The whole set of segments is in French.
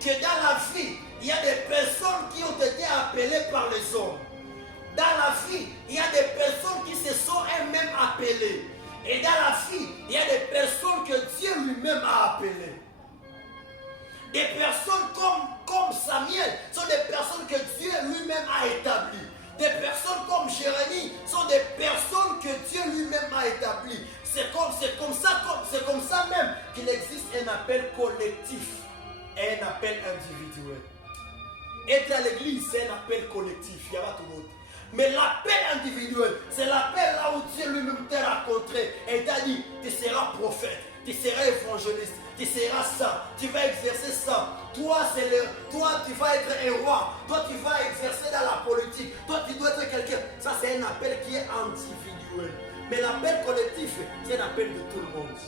que dans la vie, il y a des personnes qui ont été appelées par les hommes. Dans la vie, il y a des personnes qui se sont elles-mêmes appelées. Et dans la vie, il y a des personnes que Dieu lui-même a appelées. Des personnes comme Samuel sont des personnes que Dieu lui-même a établies. Des personnes comme Jérémie sont des personnes que Dieu lui-même a établies. C'est comme ça même qu'il existe un appel collectif et un appel individuel. Être à l'église, c'est un appel collectif. Il y aura tout le monde. Mais l'appel individuel, c'est l'appel là où Dieu lui-même t'a rencontré et t'a dit, tu seras prophète, tu seras évangéliste, tu seras ça, tu vas exercer ça. Toi, tu vas être un roi, toi tu vas exercer dans la politique, toi tu dois être quelqu'un. Ça c'est un appel qui est individuel. Mais l'appel collectif, c'est un appel de tout le monde.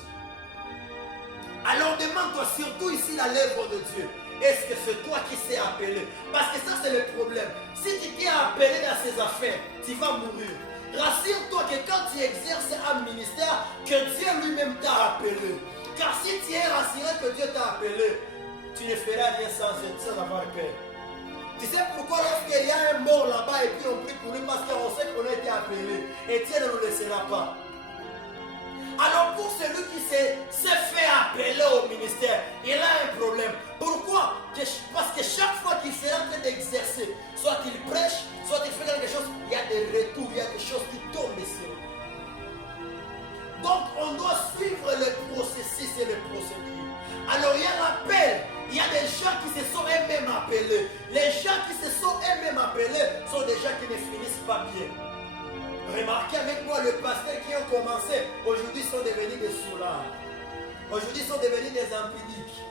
Alors demande-toi surtout ici la lèvre de Dieu. Est-ce que c'est toi qui s'est appelé? Parce que ça c'est le problème. Si tu t'es appelé dans ces affaires, tu vas mourir. Rassure-toi que quand tu exerces un ministère, que Dieu lui-même t'a appelé. Car si tu es rassuré que Dieu t'a appelé, tu ne feras rien sans avoir peur. Tu sais pourquoi lorsqu'il y a un mort là-bas et puis on prie pour lui parce qu'on sait qu'on a été appelé et Dieu ne nous laissera pas. Alors pour celui qui s'est fait appeler au ministère, il a un problème. Pourquoi? Parce que chaque fois qu'il sera en train d'exercer, soit il prêche, soit il fait quelque chose, il y a des retours, il y a des choses qui tombent sur lui. Donc on doit suivre le processus et les procédures. Alors il y a l'appel, il y a des gens qui se sont eux-mêmes appelés. Les gens qui se sont eux-mêmes appelés sont des gens qui ne finissent pas bien. Remarquez avec moi, les pasteurs qui ont commencé, aujourd'hui sont devenus des soulards. Aujourd'hui sont devenus des impudiques.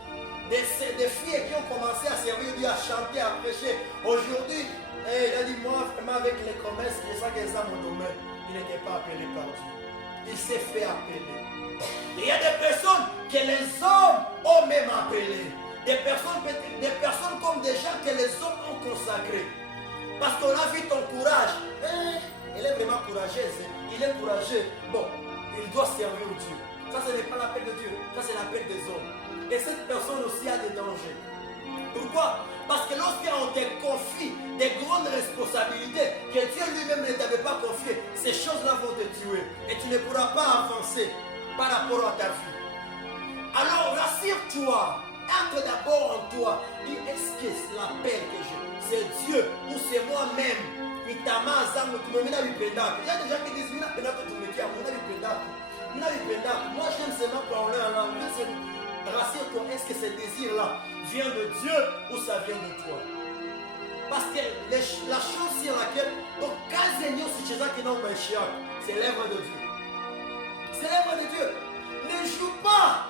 Des filles qui ont commencé à servir Dieu, à chanter, à prêcher. Aujourd'hui, il a dit, moi, vraiment avec les commerces, je sais que c'est mon domaine. Il n'était pas appelé par Dieu. Il s'est fait appeler. Il y a des personnes que les hommes ont même appelées. Des personnes comme des gens que les hommes ont consacrés. Parce qu'on a vu ton courage. Elle est vraiment courageuse. Il est courageux. Bon, il doit servir Dieu. Ça, ce n'est pas l'appel de Dieu. Ça, c'est l'appel des hommes. Et cette personne aussi a des dangers. Pourquoi? Parce que lorsqu'on te confie des grandes responsabilités que Dieu lui-même ne t'avait pas confiées, ces choses-là vont te tuer. Et tu ne pourras pas avancer par rapport à ta vie. Alors, rassure-toi. Entre d'abord en toi. Dis, est-ce que c'est l'appel que j'ai? C'est Dieu ou c'est moi-même? Il t'a mis ensemble. Il y a des gens qui disent, moi j'aime seulement parler en langue. Rassure-toi, est-ce que ce désir-là vient de Dieu ou ça vient de toi? Parce que la chose sur laquelle, donc, c'est l'œuvre de Dieu. C'est l'œuvre de Dieu. Ne joue pas.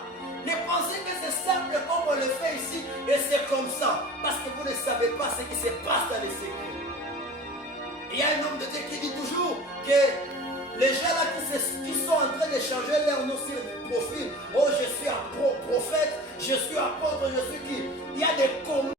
Ne pensez que c'est simple comme on le fait ici et c'est comme ça. Parce que vous ne savez pas ce qui se passe dans les secrets. Il y a un homme de Dieu qui dit toujours que les gens là qui sont en train de changer leur nom sur le profil. Oh, je suis un prophète, je suis apôtre, je suis